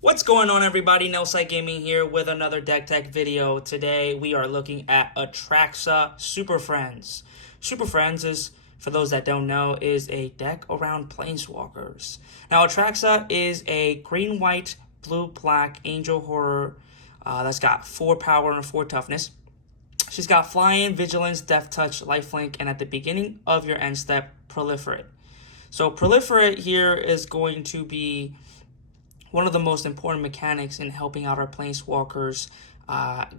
What's going on, everybody? Nelside Gaming here with another deck tech video. Today we are looking at Atraxa Super Friends. Super Friends is, for those that don't know, is a deck around Planeswalkers. Now Atraxa is a green-white, blue-black angel horror that's got 4 power and 4 toughness. She's got Fly-In, Vigilance, Death Touch, Lifelink, and at the beginning of your end step, Proliferate. So Proliferate here is going to be one of the most important mechanics in helping out our Planeswalkers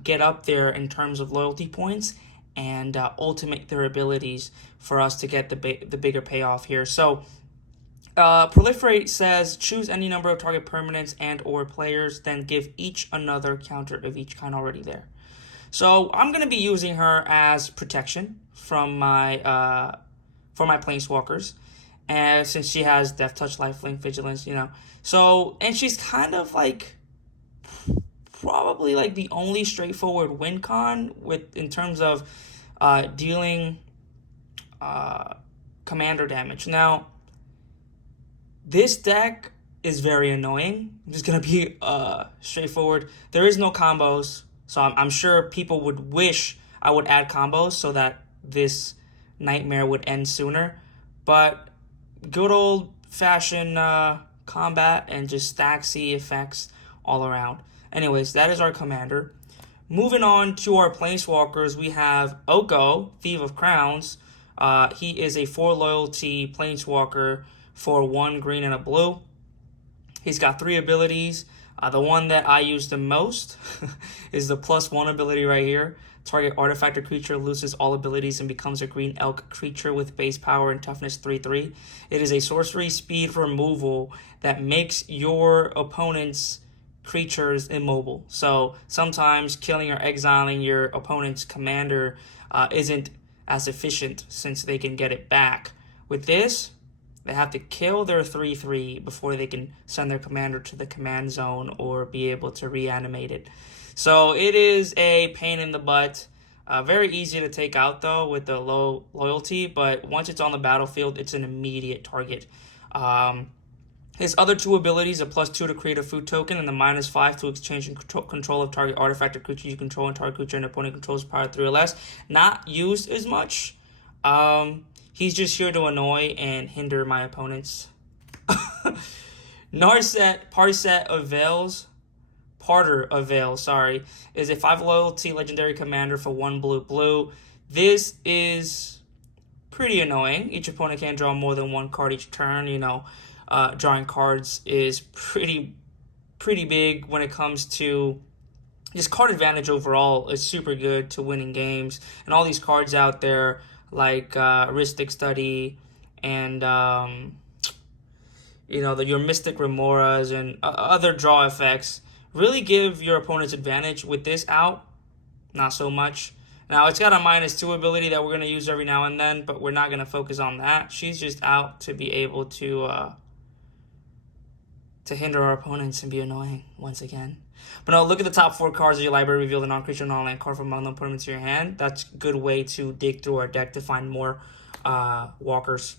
get up there in terms of loyalty points and ultimate their abilities for us to get the bigger payoff here. So Proliferate says choose any number of target permanents and or players, then give each another counter of each kind already there. So I'm going to be using her as protection from my for my Planeswalkers. And since she has Death Touch, Lifelink, Vigilance, So, and she's kind of like, probably like the only straightforward win con in terms of dealing commander damage. Now, this deck is very annoying. I'm just going to be straightforward. There is no combos, so I'm sure people would wish I would add combos so that this nightmare would end sooner. But good old-fashioned combat and just stack C effects all around. Anyways, that is our commander. Moving on to our Planeswalkers, we have Oko, Thief of Crowns. He is a 4 loyalty Planeswalker for 1 green and a blue. He's got 3 abilities. The one that I use the most is the +1 ability right here. Target artifact or creature loses all abilities and becomes a green elk creature with base power and toughness 3/3. It is a sorcery speed removal that makes your opponent's creatures immobile. So sometimes killing or exiling your opponent's commander isn't as efficient since they can get it back. With this, they have to kill their 3/3 before they can send their commander to the command zone or be able to reanimate it. So it is a pain in the butt. Very easy to take out, though, with the low loyalty. But once it's on the battlefield, it's an immediate target. His other 2 abilities, a +2 to create a food token and the -5 to exchange control of target artifact or creature you control and target creature and opponent controls power 3 or less. Not used as much. He's just here to annoy and hinder my opponents. Narset, Parset of Veils. Parter of Veils, is a 5 loyalty legendary commander for 1 blue. This is pretty annoying. Each opponent can draw more than 1 card each turn. Drawing cards is pretty big when it comes to just card advantage overall. Is super good to winning games. And all these cards out there like Heuristic Study and your Mystic Remoras and other draw effects really give your opponents advantage. With this out, not so much. Now, it's got a -2 ability that we're going to use every now and then, but we're not going to focus on that. She's just out to be able to hinder our opponents and be annoying once again. But now, look at the top 4 cards of your library. Reveal the non-creature, non-land card from among them, put them into your hand. That's a good way to dig through our deck to find more walkers.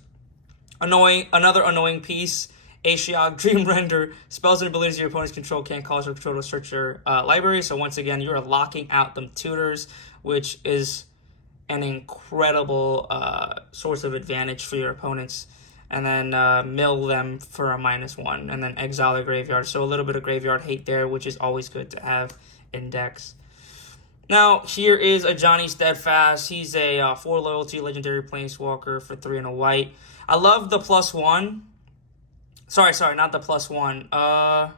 Another annoying piece. Ashiok, Dream Render, spells and abilities your opponent's control can't cause or control to search your library. So once again, you're locking out them tutors, which is an incredible source of advantage for your opponents. And then mill them for a -1, and then exile their graveyard. So a little bit of graveyard hate there, which is always good to have in decks. Now, here is a Johnny Steadfast. He's a 4 loyalty legendary Planeswalker for 3 and a white. I love the +1. Sorry, not the +1. I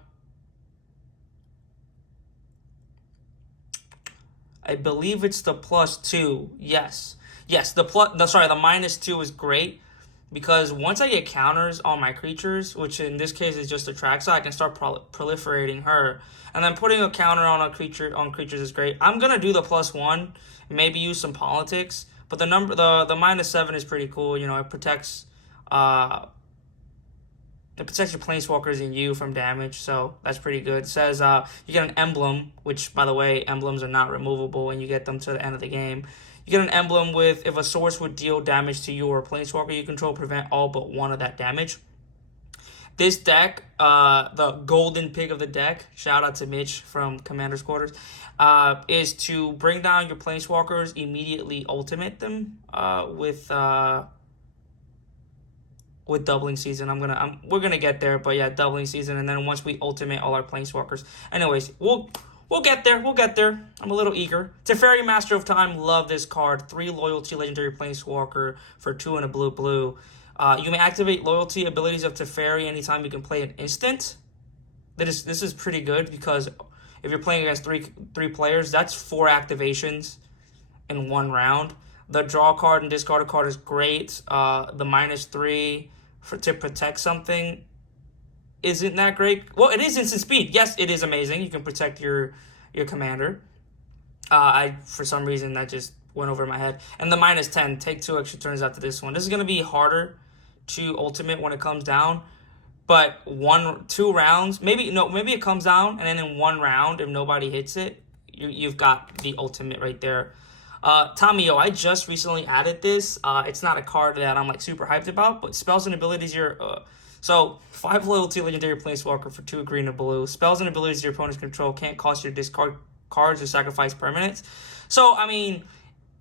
believe it's the +2. Yes, the -2 is great because once I get counters on my creatures, which in this case is just Atraxa, I can start proliferating her, and then putting a counter on creatures is great. I'm gonna do the +1, maybe use some politics, but the -7 is pretty cool. It protects. It protects your Planeswalkers and you from damage, so that's pretty good. It says you get an emblem, which, by the way, emblems are not removable, and you get them to the end of the game. You get an emblem with, if a source would deal damage to you or a Planeswalker you control, prevent all but 1 of that damage. This deck, the golden pick of the deck, shout out to Mitch from Commander's Quarters, is to bring down your planeswalkers, immediately ultimate them with doubling season. We're gonna get there, but yeah, doubling season, and then once we ultimate all our planeswalkers. Anyways, we'll get there. We'll get there. I'm a little eager. Teferi, Master of Time. Love this card. 3 loyalty legendary planeswalker for 2 and a blue. You may activate loyalty abilities of Teferi anytime you can play an instant. This is pretty good because if you're playing against three players, that's 4 activations in 1 round. The draw card and discard a card is great. The -3 to protect something isn't that great. Well, it is instant speed. Yes, it is amazing. You can protect your commander. For some reason that just went over my head. And the -10, take 2 extra turns after this one. This is gonna be harder to ultimate when it comes down, but 2 rounds, maybe it comes down, and then in 1 round, if nobody hits it, you've got the ultimate right there. Tamio, I just recently added this. It's not a card that I'm like super hyped about, but spells and abilities so 5 loyalty legendary planeswalker for 2 green and blue. Spells and abilities your opponent's control can't cost your discard cards or sacrifice permanents. So I mean,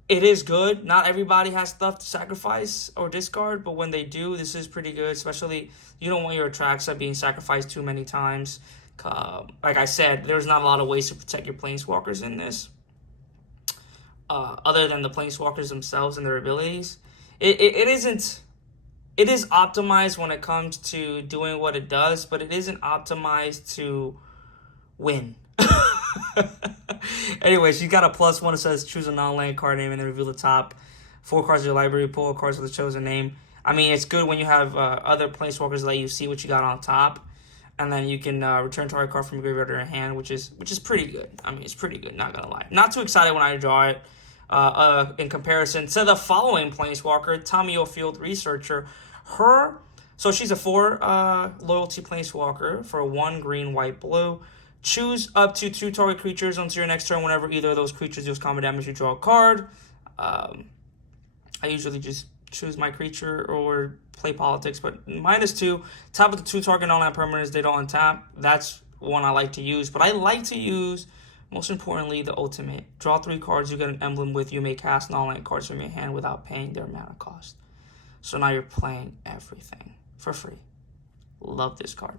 it is good. Not everybody has stuff to sacrifice or discard, but when they do, this is pretty good. Especially you don't want your Atraxa being sacrificed too many times. Like I said, there's not a lot of ways to protect your planeswalkers in this. Other than the planeswalkers themselves and their abilities. It is optimized when it comes to doing what it does, but it isn't optimized to win. Anyways, you got a +1. It says choose a non-land card name and then reveal the top 4 cards of your library, pull cards with the chosen name. I mean, it's good when you have other planeswalkers let you see what you got on top, and then you can return target card from your graveyard to your hand, which is pretty good. I mean, it's pretty good, not gonna lie. Not too excited when I draw it. In comparison to the following planeswalker, Tamio Field Researcher. So she's a 4 loyalty planeswalker for 1 green, white, blue. Choose up to 2 target creatures until your next turn. Whenever either of those creatures deals combat damage, you draw a card. I usually just choose my creature or play politics, but -2, top of the 2 target non-land permanents, they don't untap. That's one I like to use, but I like to use, most importantly, the ultimate. Draw 3 cards, you get an emblem with, you may cast non-land cards from your hand without paying their mana cost. So now you're playing everything for free. Love this card.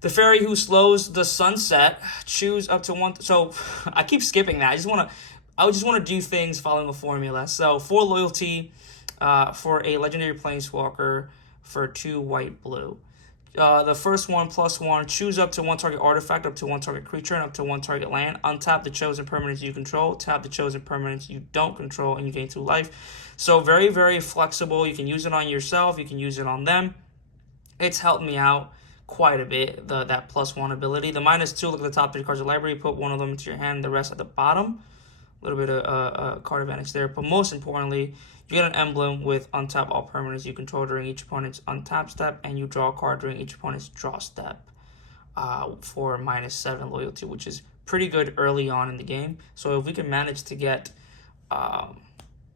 The Fairy Who Slows the Sunset. Choose up to 1. So I keep skipping that. I just want to do things following a formula. So 4 loyalty for a legendary planeswalker for 2 white, blue. The first one, +1, choose up to 1 target artifact, up to 1 target creature, and up to 1 target land. Untap the chosen permanents you control. Tap the chosen permanents you don't control, and you gain 2 life. So very, very flexible. You can use it on yourself. You can use it on them. It's helped me out quite a bit, that +1 ability. The -2, look at the top 3 cards of the library, put 1 of them into your hand, the rest at the bottom. A little bit of card advantage there. But most importantly, you get an emblem with untap all permanents you control during each opponent's untap step, and you draw a card during each opponent's draw step for -7 loyalty, which is pretty good early on in the game. So if we can manage to get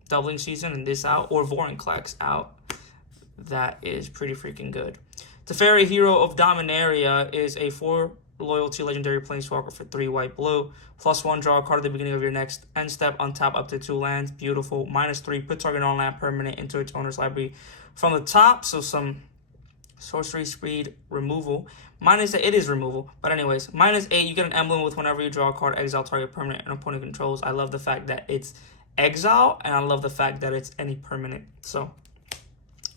Doubling Season and this out, or Vorinclex out, that is pretty freaking good. Teferi, Hero of Dominaria, is a 4 loyalty legendary planeswalker for 3 white, blue. +1, draw a card at the beginning of your next end step. Untap up to 2 lands. Beautiful. -3, put target non-land permanent into its owner's library from the top. So some sorcery speed removal. -8, it is removal. But anyways, -8, you get an emblem with whenever you draw a card, exile target permanent and opponent controls. I love the fact that it's exile, and I love the fact that it's any permanent. So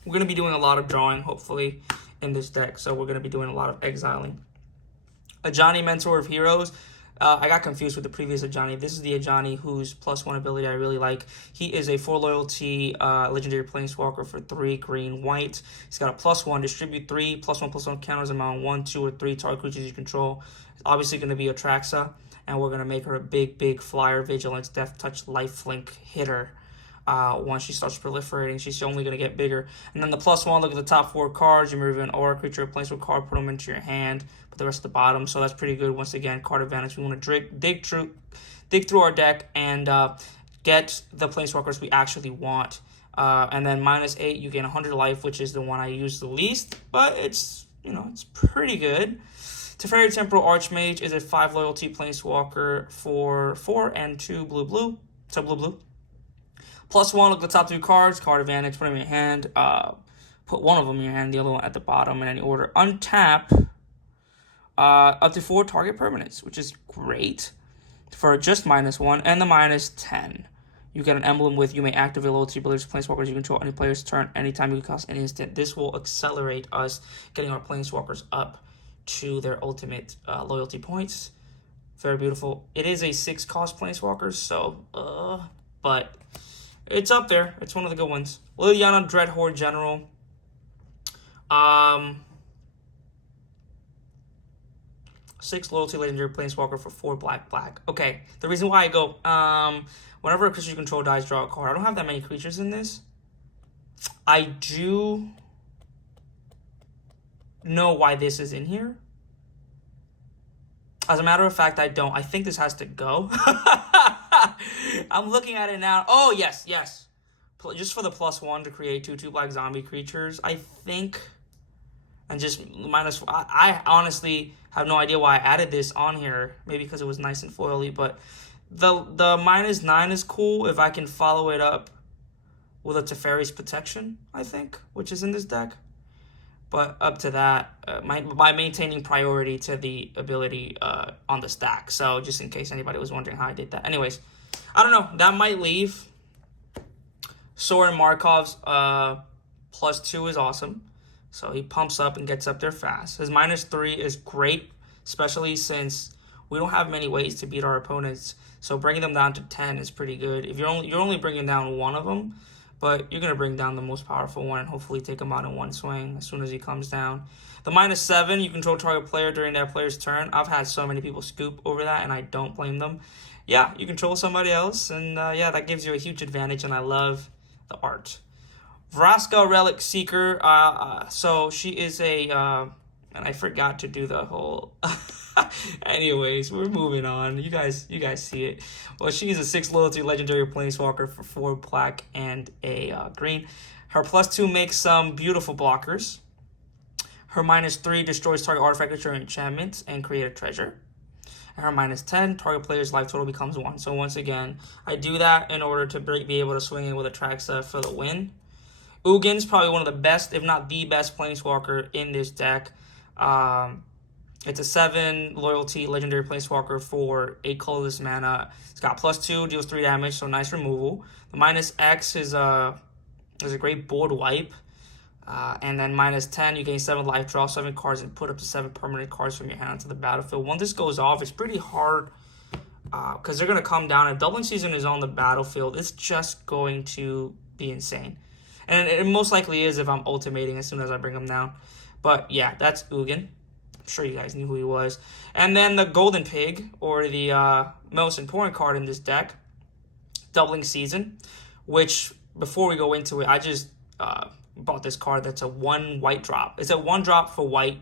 we're going to be doing a lot of drawing, hopefully, in this deck. So we're going to be doing a lot of exiling. Ajani, Mentor of Heroes. I got confused with the previous Ajani. This is the Ajani whose +1 ability I really like. He is a 4 loyalty legendary planeswalker for 3 green, white. He's got a +1, distribute 3 +1/+1 counters amount 1, 2, or 3 target creatures you control. It's obviously going to be Atraxa, and we're going to make her a big flyer, vigilance, death touch, lifelink hitter. Once she starts proliferating, she's only going to get bigger. And then the +1, look at the top 4 cards. You remove an aura creature, a planeswalker card, put them into your hand, put the rest at the bottom. So that's pretty good. Once again, card advantage. We want to dig through our deck and get the planeswalkers we actually want. And then -8, you gain 100 life, which is the one I use the least, but it's, it's pretty good. Teferi Temporal Archmage is a 5 loyalty planeswalker for 4 and 2 blue. So blue. +1, look at the top 2 cards, card advantage, put them in your hand. Put one of them in your hand, the other one at the bottom in any order. Untap up to 4 target permanents, which is great for just -1. And the -10. You get an emblem with, you may activate loyalty abilities for planeswalkers you control any player's turn anytime you cast an instant. This will accelerate us getting our planeswalkers up to their ultimate loyalty points. Very beautiful. It is a 6-cost planeswalker, so, but it's up there. It's one of the good ones. Liliana Dreadhorde General. 6 loyalty legendary planeswalker for 4 black. Okay, the reason why I go, whenever a creature you control dies, draw a card. I don't have that many creatures in this. I do know why this is in here. As a matter of fact, I don't. I think this has to go. I'm looking at it now. Oh, yes. Just for the +1 to create 2/2 black zombie creatures, I think. And just I honestly have no idea why I added this on here. Maybe because it was nice and foily, but the -9 is cool if I can follow it up with a Teferi's Protection, I think, which is in this deck. But up to that, by maintaining priority to the ability on the stack. So just in case anybody was wondering how I did that. Anyways, I don't know. That might leave. Soren Markov's +2 is awesome. So he pumps up and gets up there fast. His -3 is great, especially since we don't have many ways to beat our opponents. So bringing them down to 10 is pretty good. If you're only bringing down one of them, but you're gonna bring down the most powerful one and hopefully take him out in one swing as soon as he comes down. The -7, you control target player during that player's turn. I've had so many people scoop over that, and I don't blame them. Yeah, you control somebody else, and yeah, that gives you a huge advantage, and I love the art. Vraska Relic Seeker, so she is a, and I forgot to do the whole, anyways, we're moving on, you guys see it. Well, she's a 6 loyalty legendary planeswalker for 4 black and a green. Her +2 makes some beautiful blockers. Her -3 destroys target artifact, creature, or enchantment, and create a treasure. And her -10, target player's life total becomes 1. So once again, I do that in order to be able to swing in with Atraxa for the win. Ugin's probably one of the best, if not the best, planeswalker in this deck. It's a 7 loyalty legendary planeswalker for 8 colorless mana. It's got +2, deals 3 damage, so nice removal. The -X is a great board wipe. And then -10, you gain 7 life, draw 7 cards, and put up to 7 permanent cards from your hand onto the battlefield. When this goes off, it's pretty hard because they're going to come down. If Doubling Season is on the battlefield, it's just going to be insane. And it most likely is if I'm ultimating as soon as I bring him down. But yeah, that's Ugin. I'm sure you guys knew who he was. And then the Golden Pig, or the most important card in this deck, Doubling Season, which, before we go into it, I just bought this card that's a 1 white drop. It's a 1 drop for white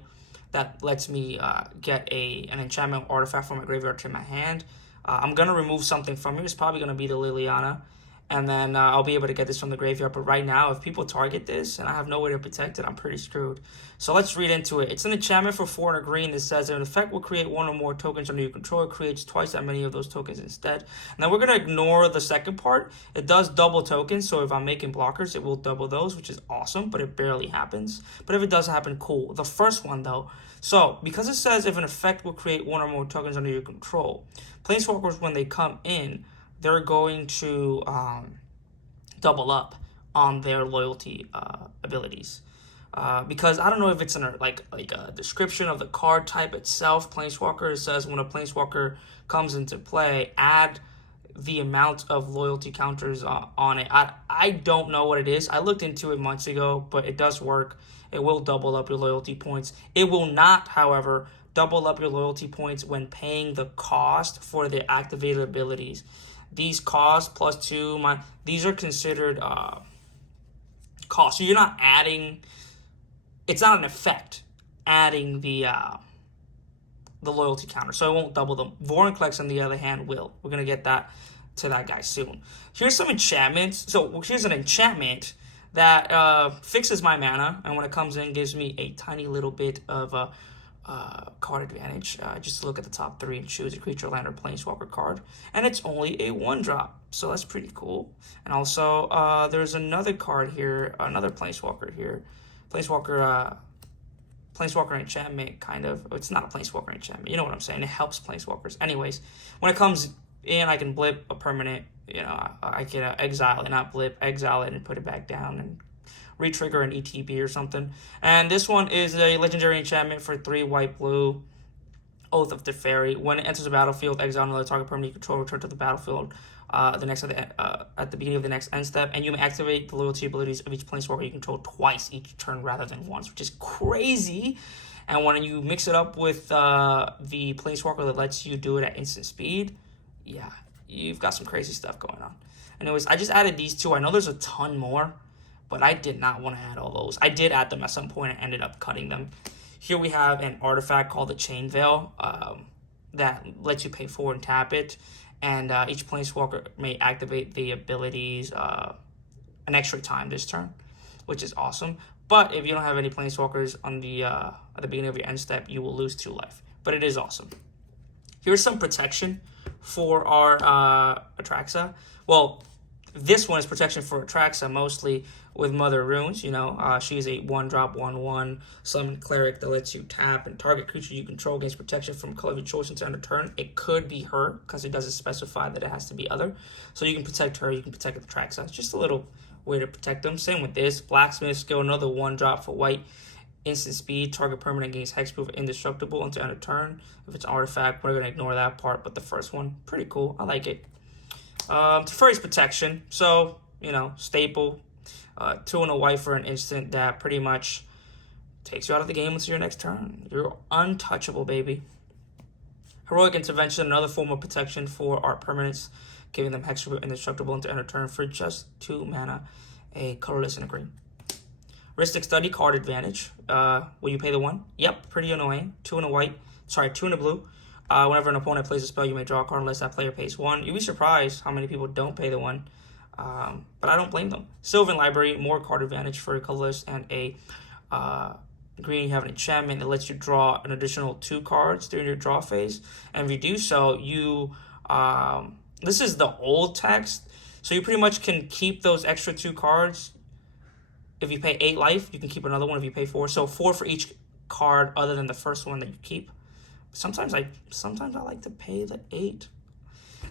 that lets me get an enchantment artifact from my graveyard to my hand. I'm going to remove something from here. It's probably going to be the Liliana. And then I'll be able to get this from the graveyard. But right now, if people target this and I have no way to protect it, I'm pretty screwed. So let's read into it. It's an enchantment for 4 and a green that says an effect will create 1 or more tokens under your control. It creates twice that many of those tokens instead. And then we're going to ignore the second part. It does double tokens. So if I'm making blockers, it will double those, which is awesome. But it barely happens. But if it does happen, cool. The first one, though. So because it says if an effect will create 1 or more tokens under your control, planeswalkers, when they come in, they're going to double up on their loyalty abilities. Because I don't know if it's in a description of the card type itself. Planeswalker, it says when a Planeswalker comes into play, add the amount of loyalty counters on it. I don't know what it is. I looked into it months ago, but it does work. It will double up your loyalty points. It will not, however, double up your loyalty points when paying the cost for the activated abilities. These costs +2, these are considered costs. So you're not adding, it's not an effect adding the loyalty counter. So it won't double them. Vorinclex, on the other hand, will. We're going to get that to that guy soon. Here's some enchantments. So here's an enchantment that fixes my mana, and when it comes in, gives me a tiny little bit of a card advantage. Just look at the top 3 and choose a creature, land, or planeswalker card, and it's only a 1-drop, so that's pretty cool. And also, there's another card here, another planeswalker here, planeswalker enchantment, kind of. It's not a planeswalker enchantment, you know what I'm saying? It helps planeswalkers. Anyways, when it comes in, I can blip a permanent. I can exile it, not blip, exile it and put it back down and re-trigger an ETB or something. And this one is a legendary enchantment for 3 white blue, Oath of the Fairy. When it enters the battlefield, exile another target permanent you control, return to the battlefield at the beginning of the next end step, and you may activate the loyalty abilities of each planeswalker you control twice each turn rather than once, which is crazy. And when you mix it up with the planeswalker that lets you do it at instant speed, yeah, you've got some crazy stuff going on. Anyways, I just added these 2. I know there's a ton more, but I did not want to add all those. I did add them at some point and ended up cutting them. Here we have an artifact called the Chain Veil that lets you pay 4 and tap it. And each planeswalker may activate the abilities an extra time this turn, which is awesome. But if you don't have any planeswalkers on the at the beginning of your end step, you will lose 2 life. But it is awesome. Here's some protection for our Atraxa. Well, this one is protection for Atraxa mostly with Mother Runes. She's a 1-drop, 1/1 summon cleric that lets you tap and target creature you control gains protection from color of your choice until end of turn. It could be her because it doesn't specify that it has to be other. So you can protect her, you can protect Atraxa. It's just a little way to protect them. Same with this. Blacksmith skill, another 1-drop for white. Instant speed, target permanent gains hexproof, indestructible until end of turn. If it's artifact, we're going to ignore that part, but the first one, pretty cool. I like it. Teferi's protection, so, staple. 2 and a white for an instant that pretty much takes you out of the game until your next turn. You're untouchable, baby. Heroic Intervention, another form of protection for art permanents, giving them hexproof, indestructible until end of turn for just 2 mana, a colorless and a green. Rhystic Study, card advantage. Will you pay the 1? Yep, pretty annoying. 2 and a white. 2 and a blue. Whenever an opponent plays a spell, you may draw a card unless that player pays 1. You'd be surprised how many people don't pay the 1. But I don't blame them. Sylvan Library, more card advantage for a colorless and a green. You have an enchantment that lets you draw an additional 2 cards during your draw phase. And if you do so, this is the old text. So you pretty much can keep those extra 2 cards. If you pay 8 life, you can keep another one if you pay 4. So 4 for each card other than the first one that you keep. Sometimes I like to pay the 8.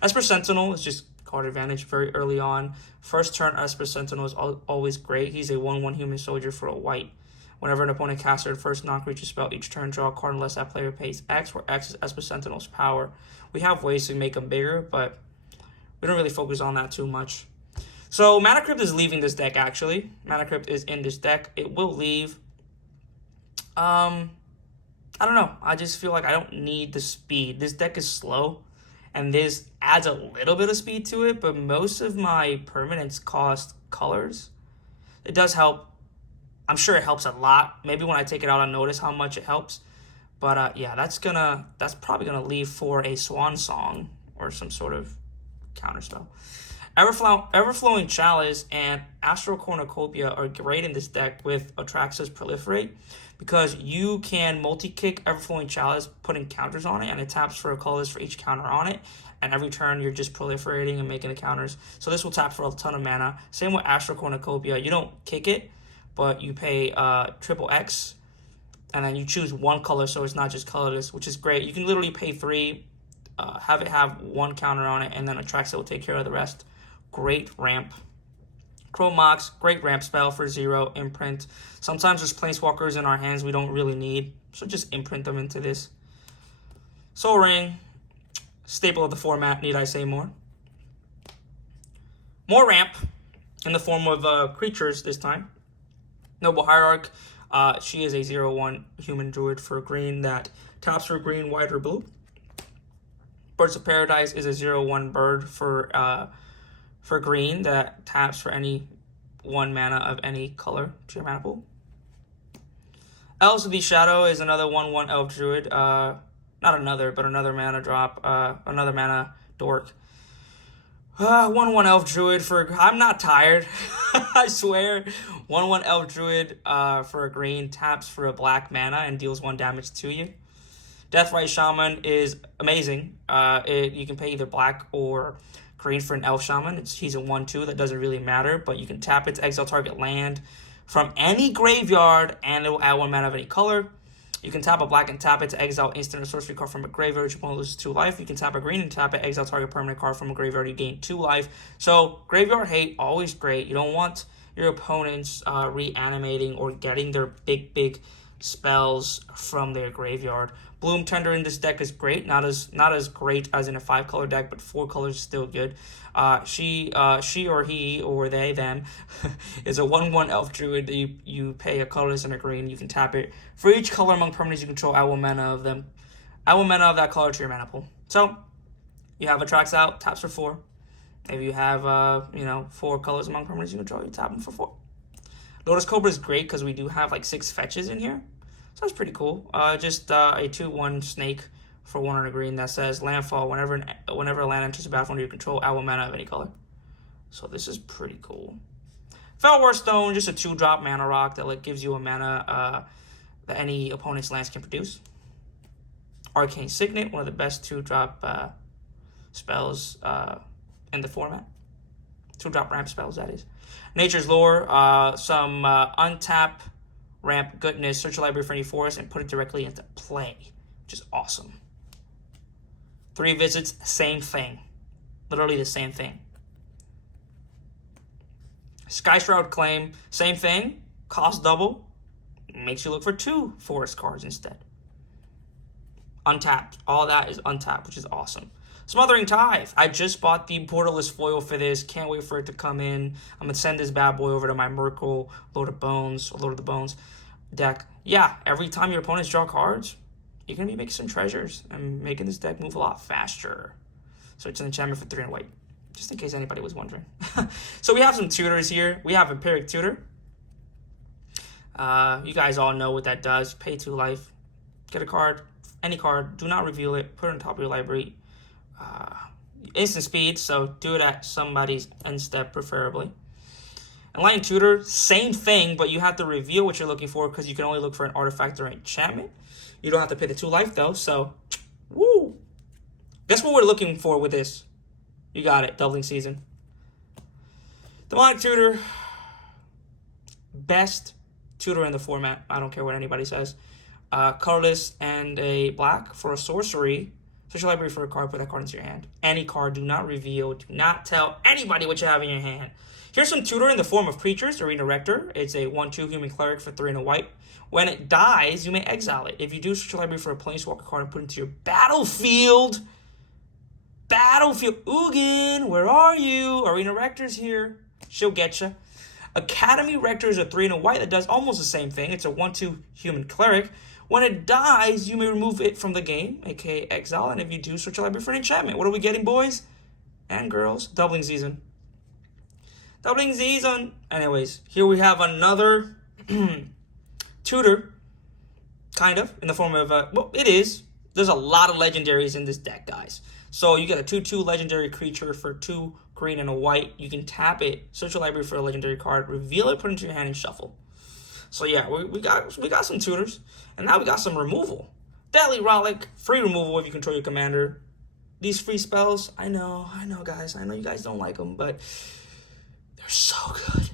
Esper Sentinel is just card advantage very early on. First turn Esper Sentinel is always great. He's a 1/1 human soldier for a white. Whenever an opponent casts their first non-creature spell each turn, draw a card unless that player pays X, where X is Esper Sentinel's power. We have ways to make them bigger, but we don't really focus on that too much. So Mana Crypt is leaving this deck, actually. Mana Crypt is in this deck. It will leave. I don't know. I just feel like I don't need the speed. This deck is slow, and this adds a little bit of speed to it, but most of my permanents cost colors. It does help. I'm sure it helps a lot. Maybe when I take it out, I'll notice how much it helps. But yeah, that's probably gonna leave for a Swan Song or some sort of counterspell. Everflowing Chalice and Astral Cornucopia are great in this deck with Atraxa's Proliferate, because you can multi-kick Everflowing Chalice, putting counters on it, and it taps for a colorless for each counter on it, and every turn you're just proliferating and making the counters. So this will tap for a ton of mana. Same with Astral Cornucopia. You don't kick it, but you pay triple X, and then you choose 1 color, so it's not just colorless, which is great. You can literally pay 3, have it have 1 counter on it, and then Atraxa will take care of the rest. Great ramp. Chrome Mox, great ramp spell for 0, imprint. Sometimes there's planeswalkers in our hands we don't really need, so just imprint them into this. Soul Ring, staple of the format, need I say more? More ramp in the form of creatures this time. Noble Hierarch, she is a 0/1 human druid for green that taps for green, white, or blue. Birds of Paradise is a 0/1 bird for green that taps for any 1 mana of any color to your mana pool. Elves of the Shadow is another 1/1 elf druid. Not another, but another mana drop, another mana dork. 1/1 Elf Druid for... I'm not tired. I swear. 1/1 Elf Druid for a green, taps for a black mana and deals 1 damage to you. Deathrite Shaman is amazing. You can pay either black or green for an Elf Shaman. He's a 1/2 that doesn't really matter, but you can tap it to exile target land from any graveyard, and it will add 1 mana of any color. You can tap a black and tap it to exile instant or sorcery card from a graveyard. Your opponent loses 2 life. You can tap a green and tap it, exile target permanent card from a graveyard. You gain 2 life. So graveyard hate, always great. You don't want your opponents reanimating or getting their big spells from their graveyard. Bloom Tender in this deck is great. Not as great as in a 5-color deck, but 4 colors is still good. She or he or they them is a 1/1 Elf Druid that you pay a colorless and a green. You can tap it for each color among permanents you control. Add 1 mana of them. Add 1 mana of that color to your mana pool. So you have Atraxa out, taps for 4. If you have 4 colors among permanents you control, you tap them for 4. Lotus Cobra is great because we do have like 6 fetches in here. So that's pretty cool. Just a 2/1 snake for 1 on a green that says landfall whenever a land enters the battlefield under your control, add 1 mana of any color. So this is pretty cool. Felwar Stone, just a 2-drop mana rock that gives you a mana that any opponent's lands can produce. Arcane Signet, one of the best 2-drop spells in the format. 2-drop ramp spells, that is. Nature's Lore, some untap ramp goodness, search your library for any forest and put it directly into play, which is awesome. 3 visits, same thing. Literally the same thing. Sky Shroud Claim, same thing, cost double, makes you look for 2 forest cards instead. Untapped, all that is untapped, which is awesome. Smothering Tithe, I just bought the borderless foil for this, can't wait for it to come in. I'm going to send this bad boy over to my Merkle Lord of the Bones deck. Yeah, every time your opponents draw cards, you're going to be making some treasures and making this deck move a lot faster. So it's an enchantment for 3 and white, just in case anybody was wondering. So we have some tutors here. We have Empiric Tutor. You guys all know what that does. Pay 2 life, get a card, any card, do not reveal it, put it on top of your library. Instant speed, so do it at somebody's end step preferably. Enlightened Tutor, same thing, but you have to reveal what you're looking for because you can only look for an artifact or enchantment. You don't have to pay the 2 life though, so woo! Guess what we're looking for with this? You got it, Doubling Season. Demonic Tutor, best tutor in the format. I don't care what anybody says. Colorless and a black for a sorcery. Search your library for a card, put that card into your hand. Any card, do not reveal, do not tell anybody what you have in your hand. Here's some tutor in the form of creatures. Arena Rector, it's a 1/2 human cleric for 3 and a white. When it dies, you may exile it. If you do, search your library for a planeswalker card and put it into your battlefield. Ugin, where are you? Arena Rector's here. She'll get you. Academy Rector is a 3 and a white that does almost the same thing. It's a 1/2 human cleric. When it dies, you may remove it from the game, aka exile, and if you do, search your library for an enchantment. What are we getting, boys and girls? Doubling Season. Doubling Season. Anyways, here we have another tutor, kind of, in the form of, well, it is. There's a lot of legendaries in this deck, guys. So you get a 2/2 legendary creature for 2 green and a white. You can tap it, search your library for a legendary card, reveal it, put it into your hand, and shuffle. So yeah, we got some tutors, and now we got some removal. Deadly Relic, free removal if you control your commander. These free spells, I know, guys. I know you guys don't like them, but they're so good.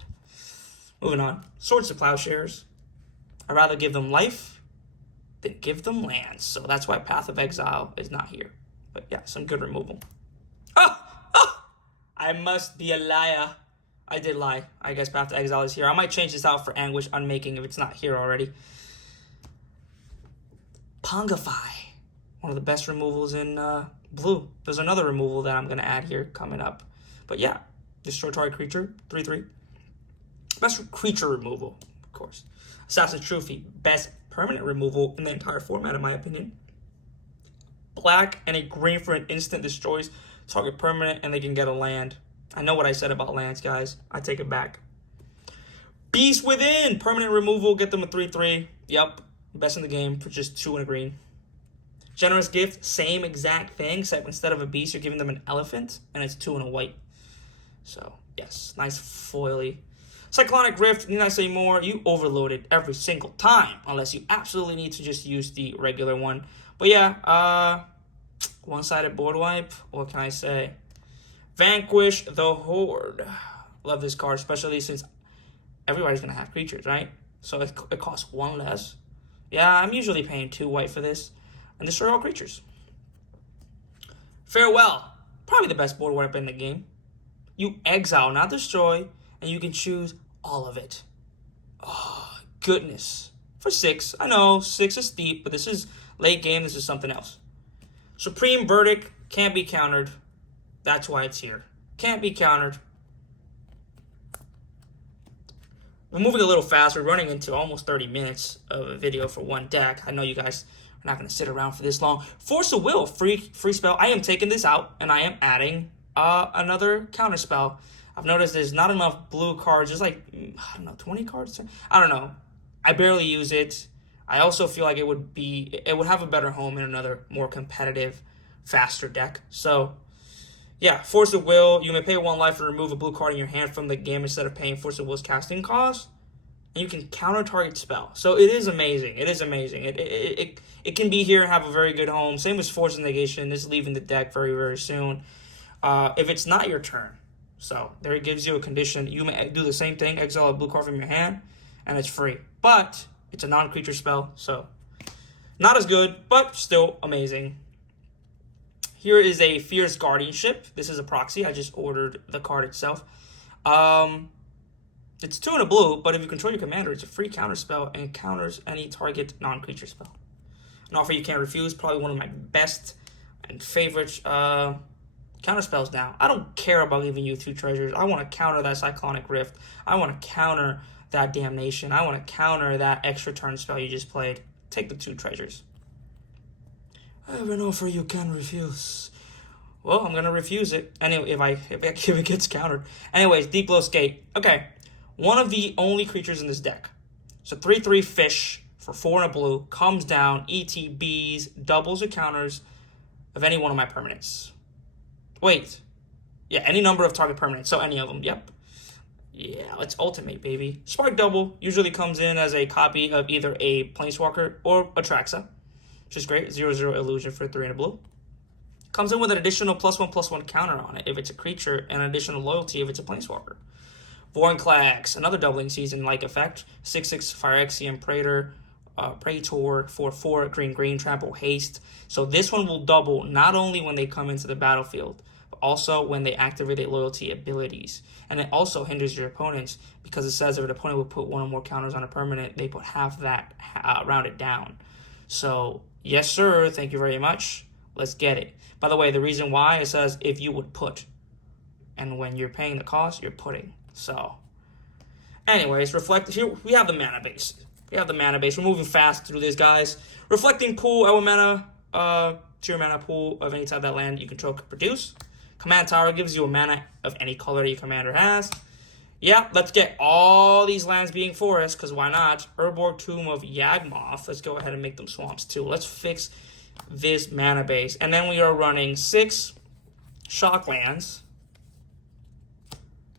Moving on. Swords to Plowshares. I'd rather give them life than give them lands. So that's why Path of Exile is not here. But yeah, some good removal. I must be a liar. I did lie. I guess Path to Exile is here. I might change this out for Anguish Unmaking if it's not here already. Pongify. One of the best removals in blue. There's another removal that I'm going to add here coming up. But yeah, destroy target creature, 3/3. Best creature removal, of course. Assassin's Trophy, best permanent removal in the entire format, in my opinion. Black and a green for an instant destroys target permanent, and they can get a land. I know what I said about lands, guys. I take it back. Beast Within, permanent removal, get them a 3/3. Yep, best in the game for just 2 and a green. Generous Gift, same exact thing, except instead of a beast, you're giving them an elephant, and it's 2 and a white. So, yes, nice foily. Cyclonic Rift, need I say more? You overload it every single time, unless you absolutely need to just use the regular one. But yeah, one-sided board wipe, what can I say? Vanquish the Horde. Love this card, especially since everybody's going to have creatures, right? So it costs 1 less. Yeah, I'm usually paying 2 white for this. And destroy all creatures. Farewell. Probably the best board wipe in the game. You exile, not destroy, and you can choose all of it. Oh, goodness. For 6. I know, 6 is steep, but this is late game. This is something else. Supreme Verdict can't be countered. That's why it's here. Can't be countered. We're moving a little fast. We're running into almost 30 minutes of a video for one deck. I know you guys are not going to sit around for this long. Force of Will, free spell. I am taking this out, and I am adding another counter spell. I've noticed there's not enough blue cards. There's like, I don't know, 20 cards? I don't know. I barely use it. I also feel like it would have a better home in another more competitive, faster deck. So, yeah, Force of Will. You may pay 1 life and remove a blue card in your hand from the game instead of paying Force of Will's casting cost. And you can counter target spell. So it is amazing. It is amazing. It can be here and have a very good home. Same as Force of Negation. This is leaving the deck very, very soon. If it's not your turn. So there it gives you a condition. You may do the same thing. Exile a blue card from your hand. And it's free. But it's a non-creature spell. So not as good, but still amazing. Here is a Fierce Guardianship. This is a proxy. I just ordered the card itself. It's 2 and a blue, but if you control your commander, it's a free counter spell and counters any target non-creature spell. An offer you can't refuse. Probably one of my best and favorite counter spells now. I don't care about giving you 2 treasures. I want to counter that Cyclonic Rift. I want to counter that Damnation. I want to counter that extra turn spell you just played. Take the 2 treasures. I have an offer you can refuse. Well, I'm gonna refuse it anyway if it gets countered. Anyways, Deep Glow Skate. Okay, one of the only creatures in this deck. So 3/3 fish for 4 and a blue comes down. ETBs doubles the counters of any one of my permanents. Wait, yeah, any number of target permanents. So any of them. Yep. Yeah, let's ultimate, baby. Spark Double usually comes in as a copy of either a Planeswalker or Atraxa, which is great. 0/0 illusion for 3 and a blue. Comes in with an additional +1/+1 counter on it if it's a creature, and an additional loyalty if it's a Planeswalker. Vorinclex, another doubling season-like effect. 6/6 Phyrexian Praetor, Praetor, 4/4 green trample haste. So this one will double not only when they come into the battlefield, but also when they activate their loyalty abilities. And it also hinders your opponents because it says if an opponent will put 1 or more counters on a permanent, they put half that rounded down. So yes, sir. Thank you very much. Let's get it. By the way, the reason why it says if you would put, and when you're paying the cost, you're putting. So, anyways, reflect. Here we have the mana base. We're moving fast through this, guys. Reflecting Pool, our mana, to your mana pool of any type that land you control can produce. Command Tower gives you a mana of any color your commander has. Yeah, let's get all these lands being forests, because why not? Urborg Tomb of Yawgmoth. Let's go ahead and make them swamps too. Let's fix this mana base. And then we are running 6 shock lands.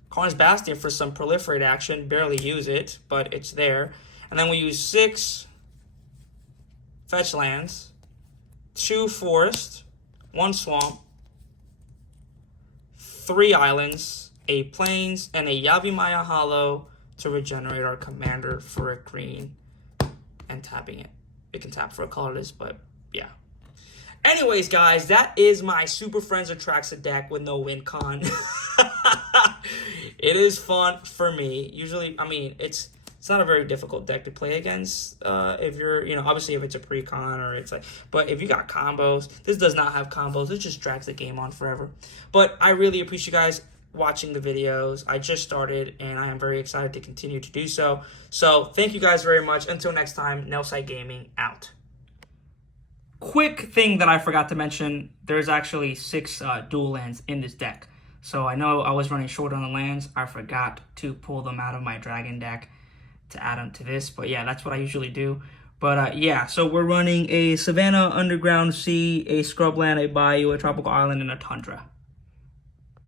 Karn's Bastion for some proliferate action. Barely use it, but it's there. And then we use 6 fetch lands, 2 forest, 1 swamp, 3 islands, a plains, and a Yavimaya Hollow to regenerate our commander for a green and tapping it. It can tap for a colorless, but yeah. Anyways, guys, that is my Super Friends Atraxa deck with no win con. It is fun for me. Usually, I mean, it's not a very difficult deck to play against. If you're, obviously if it's a pre-con or it's like, but if you got combos, this does not have combos. It just drags the game on forever. But I really appreciate you guys watching the videos. I just started and I am very excited to continue to do so. So thank you guys very much. Until next time, Nelside Gaming out. Quick thing that I forgot to mention, there's actually 6 dual lands in this deck. So I know I was running short on the lands. I forgot to pull them out of my dragon deck to add them to this. But yeah, that's what I usually do. But yeah, so we're running a Savannah, Underground Sea, a Scrubland, a Bayou, a Tropical Island, and a Tundra.